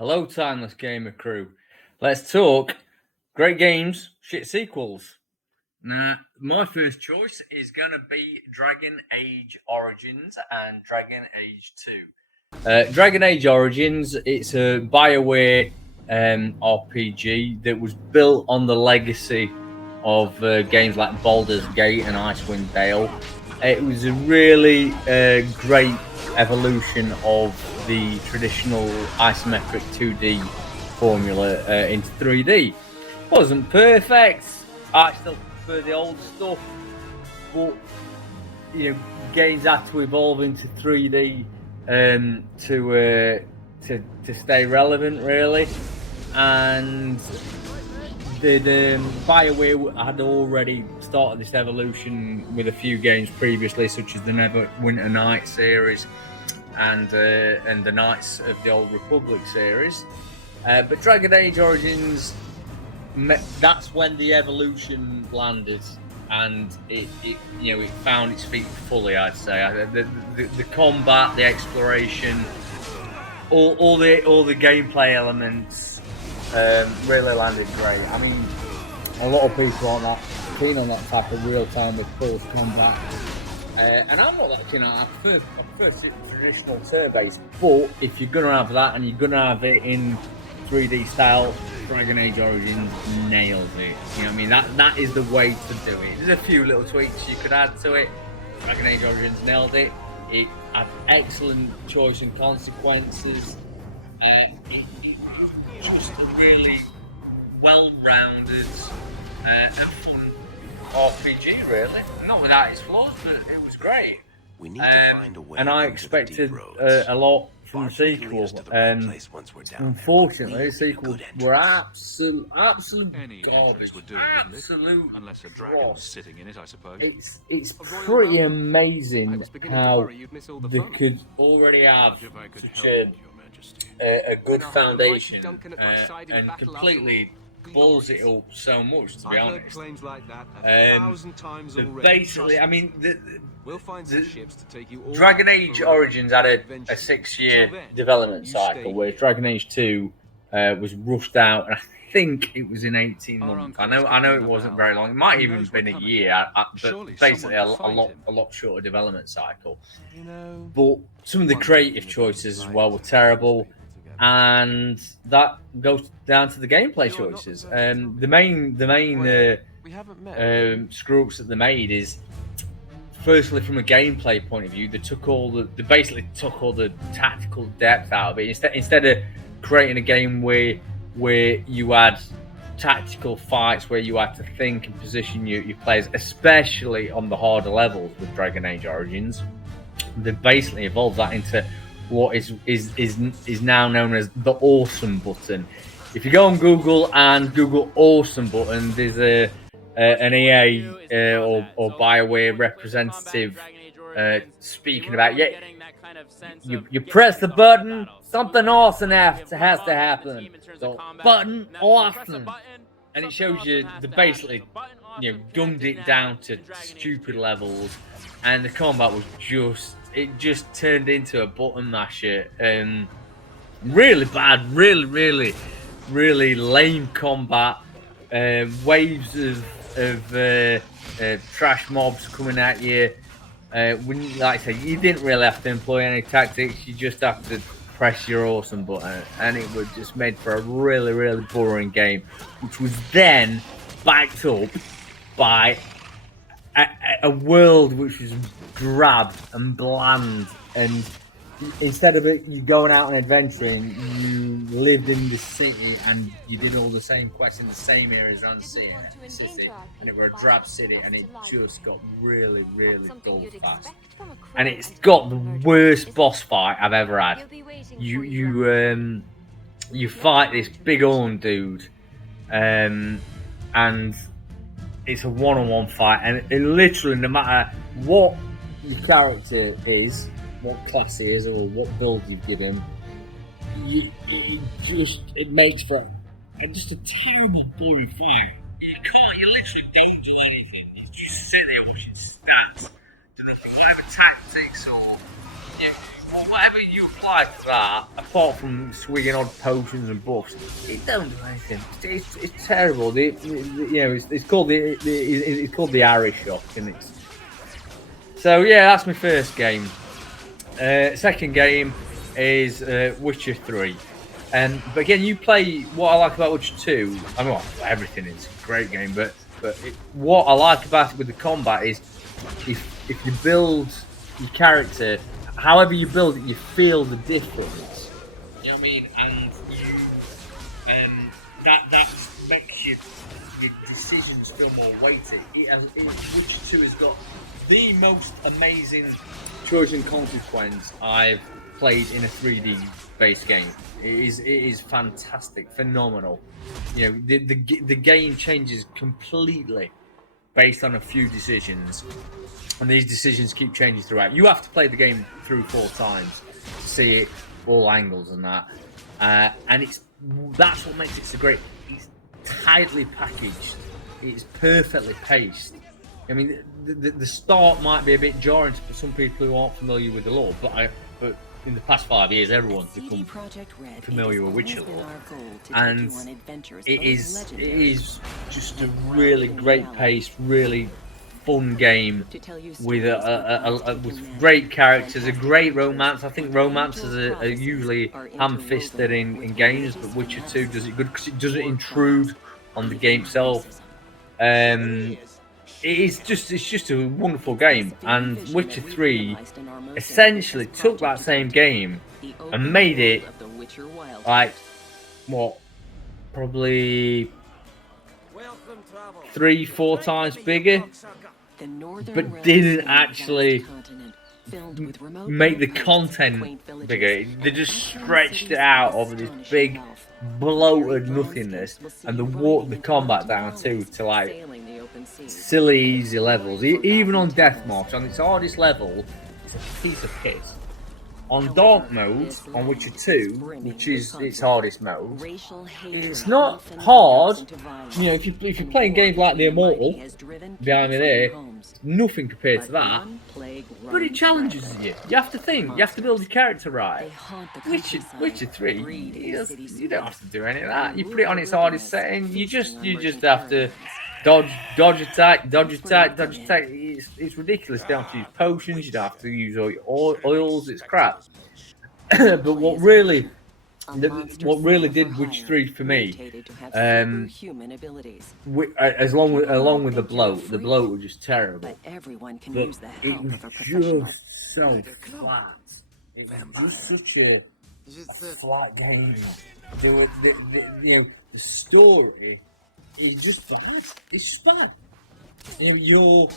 Hello, Timeless Gamer crew. Let's talk great games, shit sequels. Now, my first choice is going to be Dragon Age Origins and Dragon Age 2. Dragon Age Origins, it's a BioWare RPG that was built on the legacy of games like Baldur's Gate and Icewind Dale. It was a really great evolution of the traditional isometric 2D formula into 3D. Wasn't perfect. I still prefer the old stuff, but games had to evolve into 3D to stay relevant, really. And the BioWare had already started this evolution with a few games previously, such as the Neverwinter Nights series and the Knights of the Old Republic series. But Dragon Age Origins, that's when the evolution landed, and it found its feet fully. I'd say the combat, the exploration, all the gameplay elements really landed great. I mean, a lot of people aren't that keen on that type of real-time with pulse combat, and I'm not that keen on that. I prefer traditional turn-based. But if you're gonna have that and you're gonna have it in 3D style, Dragon Age Origins nails it. You know what I mean? That is the way to do it. There's a few little tweaks you could add to it. Dragon Age Origins nailed it. It had excellent choice and consequences. It's just a really well-rounded and fun RPG, really. Not without its flaws, but it was great. We need to find a way and I expected a lot from the sequel. Unfortunately, the sequels were absolute garbage. Absolute unless a dragon was sitting in it, I suppose. It's pretty amazing how they could already have such a good foundation and completely balls it up so much, to be honest. Basically, I mean, Dragon Age Origins had a 6-year development cycle, whereas Dragon Age 2 was rushed out, and I think it was in 18 months. I know it wasn't very long. It might even have been a year, but basically a lot shorter development cycle. But some of the creative choices as well were terrible, and that goes down to the gameplay choices. The main screw-ups that they made is, firstly, from a gameplay point of view, they basically took all the tactical depth out of it. Instead of creating a game where you had tactical fights, where you had to think and position your players, especially on the harder levels with Dragon Age Origins, they basically evolved that into what is now known as the awesome button. If you go on Google and Google awesome button, there's an EA or BioWare representative speaking about, you press the button, something awesome has to happen. So button awesome, and it shows you basically dumbed it down to stupid levels, and the combat was just turned into a button masher. Really bad, really lame combat. Waves of trash mobs coming at you. Like I said, you didn't really have to employ any tactics. You just have to press your awesome button, and it was just made for a really boring game, which was then backed up by a world which was drab and bland, and instead of you going out and adventuring, you lived in the city and you did all the same quests in the same areas around the city, and it were a drab city, and it just got really dull fast. And it's got the worst boss fight I've ever had. You fight this big horn dude, and it's a one-on-one fight, and it literally, no matter what your character is, what class he is, or what build you've given, it makes for just a terrible boring fight. You literally don't do anything. You just sit there watching stats, do nothing. Whatever tactics or whatever you apply to that, apart from swinging odd potions and buffs, it don't do anything. It's terrible. It's called it's called the Irish Shock, and it's so yeah. That's my first game. Second game is Witcher 3. But again, you play what I like about Witcher 2. I mean, well, everything is a great game, but what I like about it with the combat is if you build your character, however you build it, you feel the difference. You know what I mean? And that makes your decisions feel more weighty. Witcher 2 has got the most amazing choice and consequence I've played in a 3D based game. It is fantastic, phenomenal. You know, the game changes completely based on a few decisions, and these decisions keep changing throughout. You have to play the game through 4 times to see it all angles and that, and that's what makes it so great. It's tightly packaged. It's perfectly paced. I mean, the start might be a bit jarring for some people who aren't familiar with the lore, but in the past 5 years, everyone's become familiar with Witcher lore, and it is just a really great paced, really fun game with with great characters, a great romance. I think romances are usually ham-fisted in games, but Witcher 2 does it good because it doesn't intrude on the game itself. It's just a wonderful game, and Witcher 3 essentially took that same game and made it like probably 3-4 times bigger, but didn't actually make the content bigger. They just stretched it out over this big bloated nothingness, and they walked the combat down to like silly easy levels. Even on death march, on its hardest level, it's a piece of piss. On dark mode, on Witcher 2, which is its hardest mode, it's not hard. You know, if you're playing games like The Immortal behind me there, nothing compared to that. But it challenges you. You have to think. You have to build your character right. Witcher 3, you don't have to do any of that. You put it on its hardest setting. You just have to dodge attack. It's ridiculous. You don't have to use potions. You don't have to use oils. It's crap. But what really did Witcher 3 for me, along with the bloat was just terrible. But it was just so flat. It was just such a flat game. The story is just bad. It's just bad. You know, you're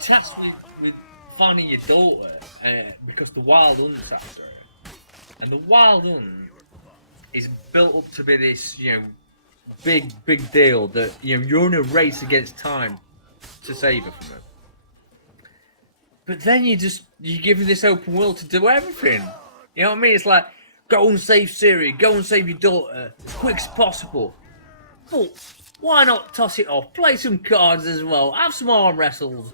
tasked with finding your daughter because the Wild Hunt's after her, and the Wild Hunt is built up to be this, you know, big deal that, you know, you're in a race against time to save her from her. But then you're given this open world to do everything. You know what I mean? It's like, go and save Ciri, go and save your daughter as quick as possible. But why not toss it off? Play some cards as well. Have some arm wrestles.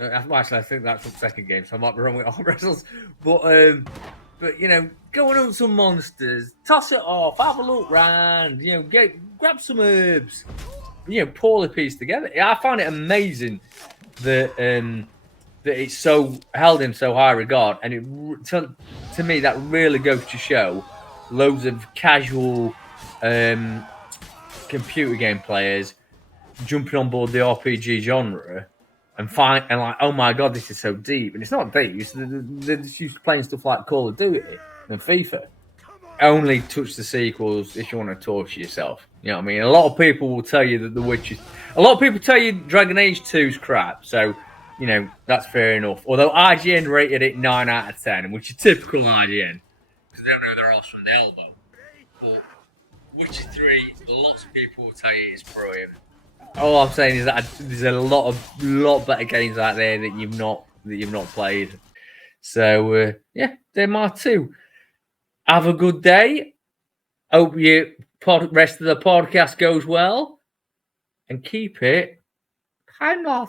Actually, I think that's the second game, so I might be wrong with arm wrestles. But you know, go and hunt some monsters. Toss it off. Have a look round. You know, grab some herbs. You know, poorly pieced together. I find it amazing that it's so held in so high regard, and to me that really goes to show loads of casual computer game players jumping on board the RPG genre and like, oh my god, this is so deep. And it's not deep. They're just used to playing stuff like Call of Duty and FIFA. Only touch the sequels if you want to torture yourself. You know what I mean? A lot of people will tell you that The Witcher. A lot of people tell you Dragon Age 2 is crap. So, you know, that's fair enough. Although IGN rated it 9 out of 10, which is typical IGN, because they don't know their arse from the elbow. But Witcher 3, lots of people will tell you it's brilliant. All I'm saying is that there's a lot better games out there that you've not played. So yeah, they're my 2. Have a good day. Hope your rest of the podcast goes well, and keep it kind of.